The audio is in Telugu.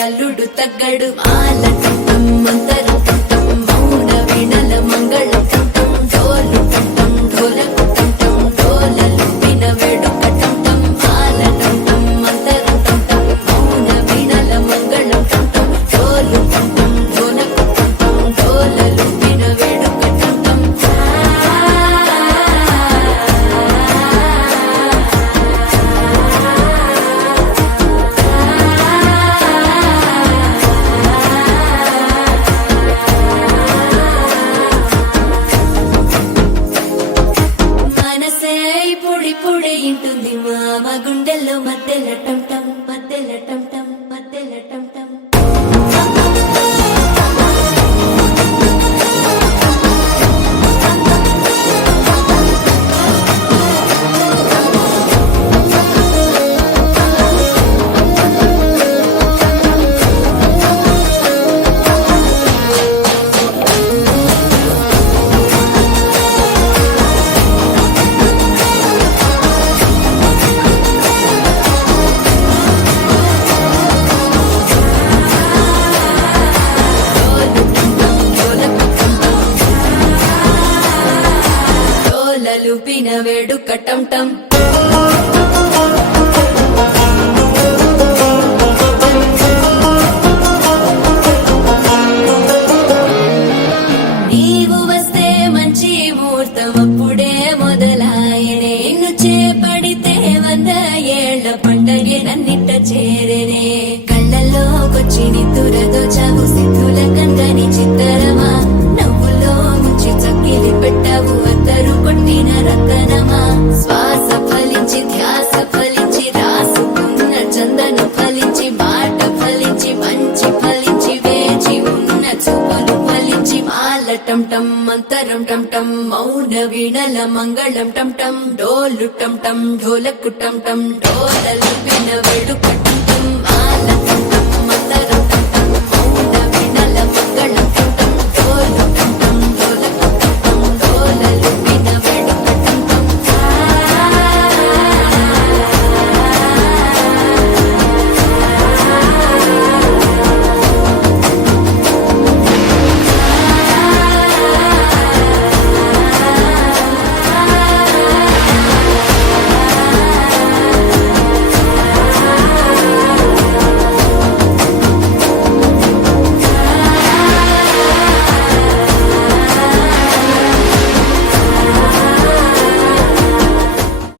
అల్లుడు తగ్గడు మాలటం మంతరం మౌన వీణల మంగళం డోలు టం ఢోలకు టం డోలలు విన వేడుకటం మాలటం మంతరం మౌన వీణల మంగళం డోలు టం ఢోలకు టం డోలలు విన వేడుకటం పొడి ఇంటుంది మామ గుండెల్లో మధ్యల టం టం మధ్యల టం టం మధ్యల టం టం లూపిన వేడుక టం టం నీవు వస్తే మంచి ముహూర్తం అప్పుడే మొదలాయనే నిన్ను చేపడితే 100 ఏళ్ల పండగే నన్నిట్ట చేరేనే కళ్ళల్లోకొచ్చి నిద్దురదో చావు సిద్ధుల కందని చిత్తరమా నవ్వులో ముంచి చక్కిలి పెట్టావు అద్దరు కొట్టిన రతనమా శ్వాస ఫలించి ధ్యాస ఫలించి రాసుకున్న చందన ఫలించి మాట ఫలించి మంచి ఫలించి వేచి ఉన్న చూపులు ఫలించి మాల టం టం మంతరం టం టం మౌన వీణల మంగళం టం టం డోలు టం టం ఢోలకు టం టం డోలలు విన వేడుక టం టం మాల టం టం మంతరం టం టం మౌన వీణల మంగళం